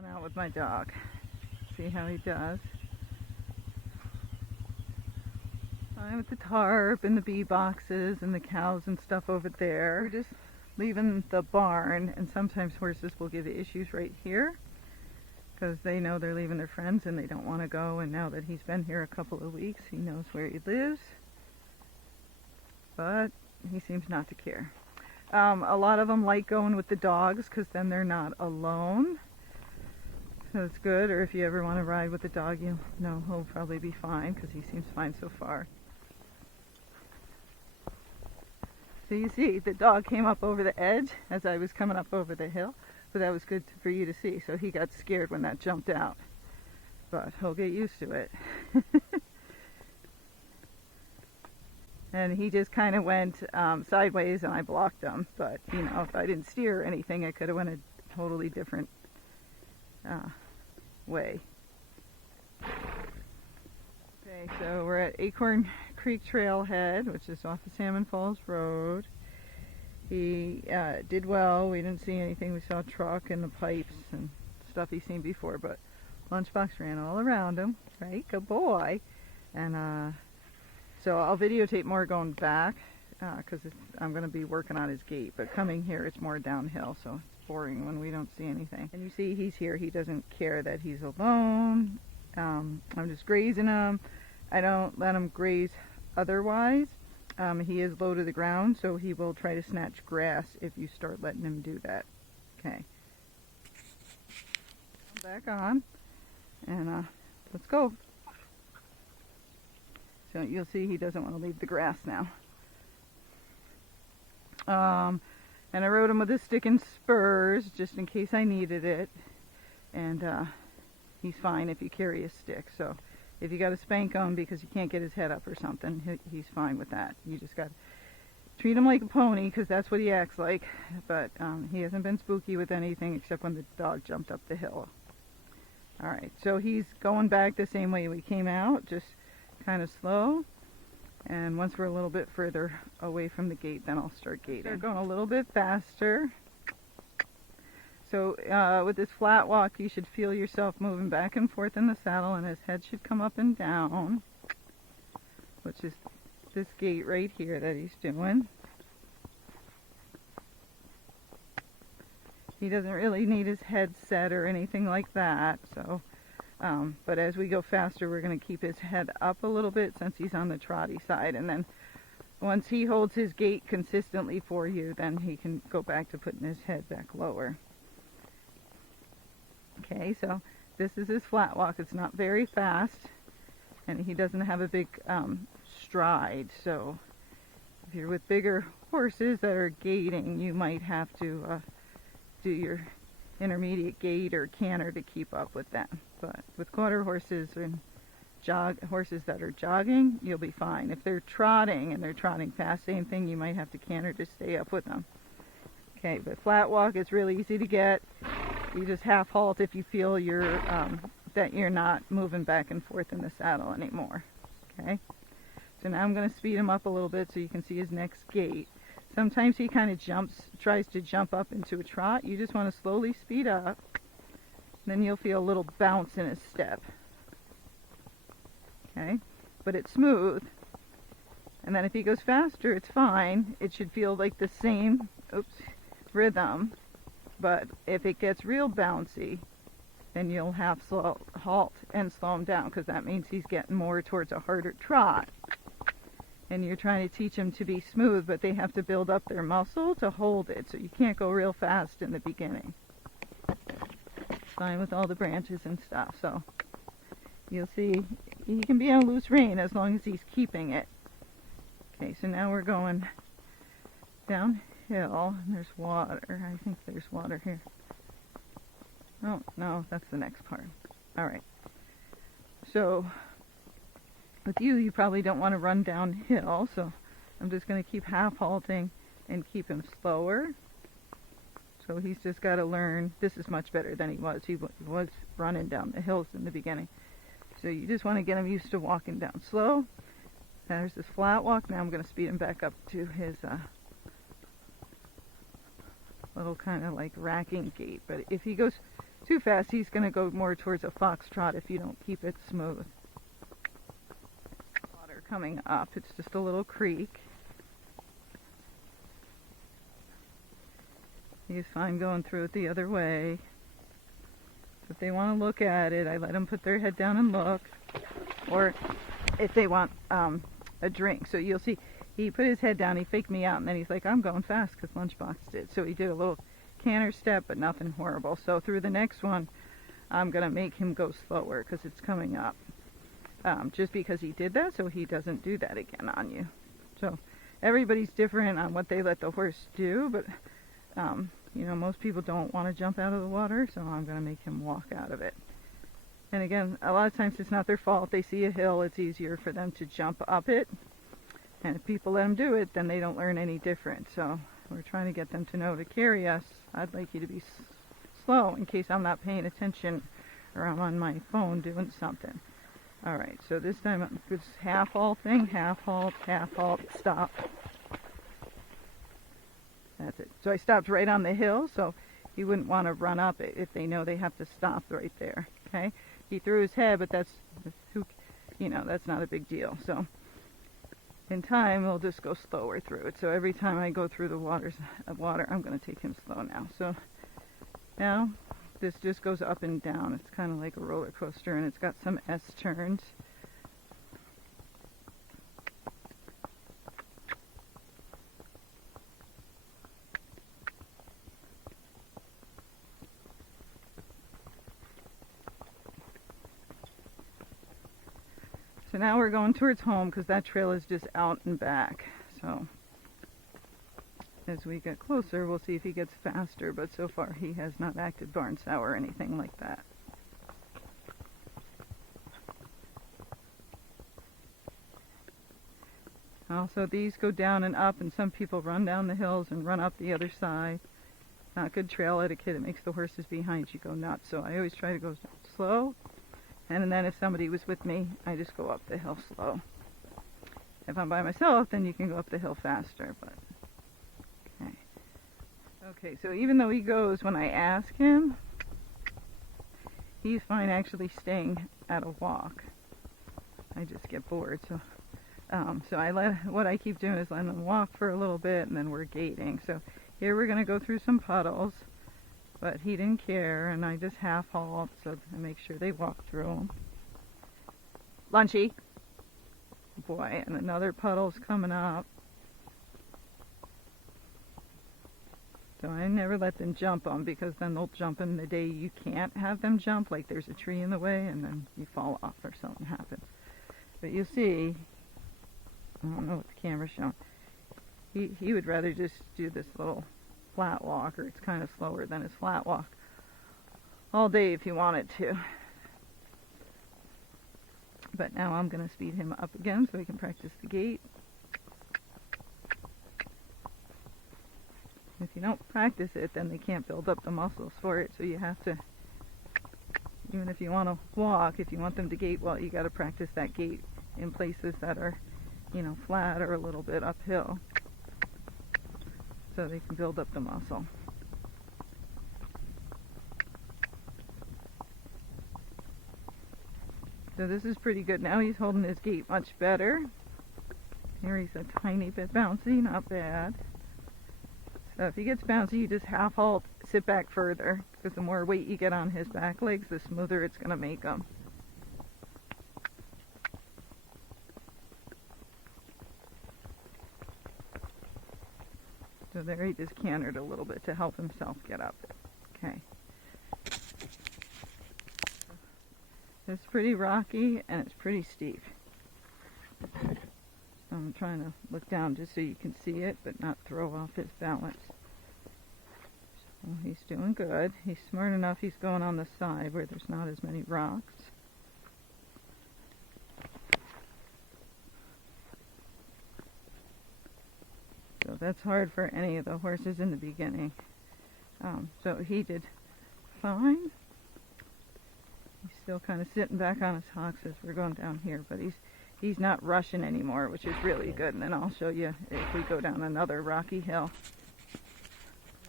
Going out with my dog. See how he does. I'm with the tarp and the bee boxes and the cows and stuff over there. We're just leaving the barn, and sometimes horses will give issues right here because they know they're leaving their friends and they don't want to go, and now that he's been here a couple of weeks, he knows where he lives, but he seems not to care. A lot of them like going with the dogs because then they're not alone. So it's good, or if you ever want to ride with the dog, you know he'll probably be fine because he seems fine so far. So you see, the dog came up over the edge as I was coming up over the hill, but that was good for you to see. So he got scared when that jumped out, but he'll get used to it. And he just kind of went sideways and I blocked him, but you know, if I didn't steer or anything, I could have went a totally different way. Okay, so we're at Acorn Creek Trailhead, which is off of Salmon Falls Road. He did well. We didn't see anything. We saw a truck and the pipes and stuff he's seen before, but Lunchbox ran all around him. Right, good boy. And so I'll videotape more going back because I'm going to be working on his gait, but coming here it's more downhill, so it's boring when we don't see anything. And you see he's here. He doesn't care that he's alone. I'm just grazing him. I don't let him graze otherwise. He is low to the ground, so he will try to snatch grass if you start letting him do that. Okay. Back on, and let's go. So you'll see he doesn't want to leave the grass now. And I rode him with a stick and spurs just in case I needed it. And he's fine if you carry a stick. So if you got to spank him because you can't get his head up or something, he's fine with that. You just got to treat him like a pony because that's what he acts like. But he hasn't been spooky with anything except when the dog jumped up the hill. Alright, so he's going back the same way we came out, just kind of slow, and once we're a little bit further away from the gate, then I'll start gating. Start going a little bit faster. So with this flat walk, you should feel yourself moving back and forth in the saddle, and his head should come up and down, which is this gait right here that he's doing. He doesn't really need his head set or anything like that, so but as we go faster, we're going to keep his head up a little bit since he's on the trotty side. And then once he holds his gait consistently for you, then he can go back to putting his head back lower. Okay, so this is his flat walk. It's not very fast, and he doesn't have a big stride. So if you're with bigger horses that are gaiting, you might have to do your intermediate gait or canter to keep up with them. But with quarter horses and horses that are jogging, you'll be fine. If they're trotting and they're trotting fast, same thing, you might have to canter to stay up with them. Okay, but flat walk is really easy to get. You just half halt if you feel that you're not moving back and forth in the saddle anymore. Okay, so now I'm going to speed him up a little bit so you can see his next gait. Sometimes he kind of tries to jump up into a trot. You just want to slowly speed up. Then you'll feel a little bounce in his step. Okay? But it's smooth. And then if he goes faster, it's fine. It should feel like the same rhythm. But if it gets real bouncy, then you'll have to halt and slow him down, because that means he's getting more towards a harder trot. And you're trying to teach them to be smooth, but they have to build up their muscle to hold it, so you can't go real fast in the beginning. Fine with all the branches and stuff, so you'll see he can be on a loose rein as long as he's keeping it. Okay, so now we're going downhill, and there's water. I think there's water here. Oh, no, that's the next part. Alright, so with you probably don't want to run downhill, so I'm just going to keep half halting and keep him slower. So he's just got to learn. This is much better than he was. He was running down the hills in the beginning. So you just want to get him used to walking down slow. There's this flat walk. Now I'm going to speed him back up to his little kind of like racking gait. But if he goes too fast, he's going to go more towards a foxtrot if you don't keep it smooth. Water coming up. It's just a little creek. He's fine going through it the other way. If they want to look at it, I let them put their head down and look. Or if they want a drink. So you'll see, he put his head down, he faked me out, and then he's like, I'm going fast, because Lunchbox did. So he did a little canter step, but nothing horrible. So through the next one, I'm going to make him go slower, because it's coming up. Just because he did that, so he doesn't do that again on you. So everybody's different on what they let the horse do, but you know, most people don't want to jump out of the water, so I'm going to make him walk out of it. And again, a lot of times it's not their fault. They see a hill, it's easier for them to jump up it. And if people let them do it, then they don't learn any different. So we're trying to get them to know to carry us. I'd like you to be slow in case I'm not paying attention or I'm on my phone doing something. All right, so this time it's half halt thing, half halt, stop. That's it. So I stopped right on the hill, so he wouldn't want to run up it if they know they have to stop right there. Okay? He threw his head, but that's not a big deal. So in time, we'll just go slower through it. So every time I go through the water, I'm going to take him slow now. So now this just goes up and down. It's kind of like a roller coaster, and it's got some S turns. So now we're going towards home because that trail is just out and back. So as we get closer, we'll see if he gets faster, but so far he has not acted barn sour or anything like that. Also, these go down and up, and some people run down the hills and run up the other side. Not good trail etiquette. It makes the horses behind you go nuts. So I always try to go slow. And then if somebody was with me, I just go up the hill slow. If I'm by myself, then you can go up the hill faster. But okay, so even though he goes when I ask him, he's fine actually staying at a walk. I just get bored. So what I keep doing is letting him walk for a little bit, and then we're gating. So here we're going to go through some puddles. But he didn't care, and I just half halt, so I make sure they walk through them. Lunchy. Boy, and another puddle's coming up. So I never let them jump them, because then they'll jump them the day you can't have them jump, like there's a tree in the way, and then you fall off or something happens. But you see, I don't know what the camera's showing. He would rather just do this little flat walk, or it's kind of slower than his flat walk, all day if you wanted to. But now I'm going to speed him up again so he can practice the gait. If you don't practice it, then they can't build up the muscles for it, so you have to, even if you want to walk, if you want them to gait well, you got to practice that gait in places that are, flat or a little bit uphill, so they can build up the muscle. So this is pretty good. Now he's holding his gait much better. Here he's a tiny bit bouncy, not bad. So if he gets bouncy, you just half halt, sit back further, because the more weight you get on his back legs, the smoother it's going to make them. So there he just cantered a little bit to help himself get up. Okay. It's pretty rocky and it's pretty steep. So I'm trying to look down just so you can see it, but not throw off his balance. So he's doing good. He's smart enough, he's going on the side where there's not as many rocks. So that's hard for any of the horses in the beginning. So he did fine. He's still kind of sitting back on his hocks as we're going down here, but he's not rushing anymore, which is really good. And then I'll show you if we go down another rocky hill.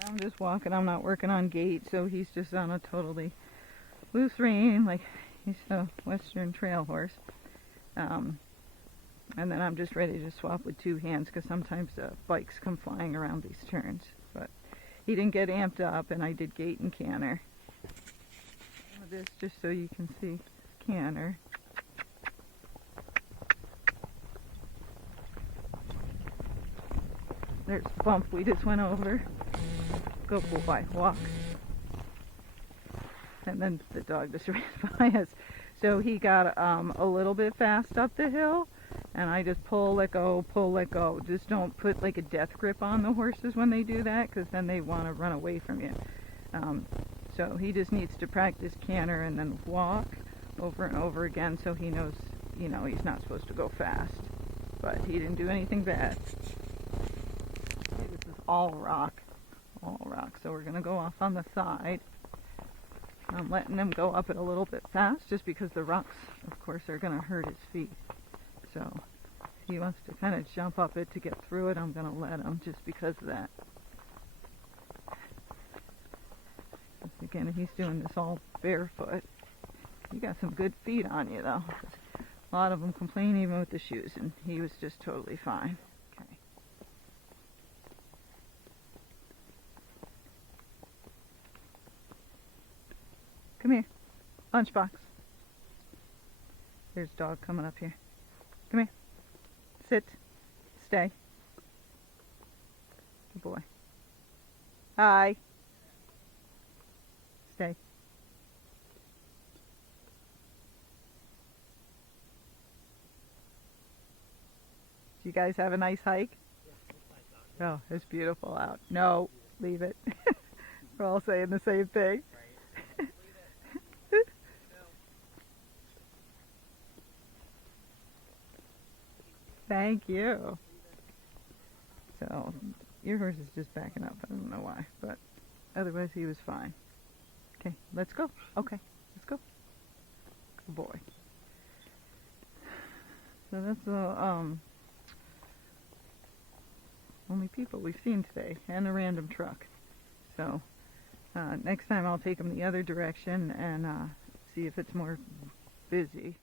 Now I'm just walking. I'm not working on gait, so he's just on a totally loose rein, like he's a Western trail horse. And then I'm just ready to swap with 2 hands because sometimes bikes come flying around these turns. But he didn't get amped up, and I did gait and canter. Some of this just so you can see canter. There's the bump we just went over. Go boy, walk. And then the dog just ran by us. So he got a little bit fast up the hill, and I just pull, let go, pull, let go. Just don't put like a death grip on the horses when they do that, because then they want to run away from you. So he just needs to practice canter and then walk over and over again so he knows, you know, he's not supposed to go fast. But he didn't do anything bad. Okay, this is all rock. All rock. So we're going to go off on the side. I'm letting him go up it a little bit fast just because the rocks, of course, are going to hurt his feet. So if he wants to kind of jump up it to get through it, I'm going to let him just because of that. Again, he's doing this all barefoot. You got some good feet on you, though. A lot of them complain even with the shoes, and he was just totally fine. Okay. Come here. Lunchbox. There's dog coming up here. Come here. Sit. Stay. Good boy. Hi. Stay. Do you guys have a nice hike? Oh, it's beautiful out. No, leave it. We're all saying the same thing. Thank you. So, your horse is just backing up. I don't know why, but otherwise he was fine. Okay, let's go. Okay, let's go. Good boy. So that's the only people we've seen today, and a random truck. So next time I'll take them the other direction and see if it's more busy.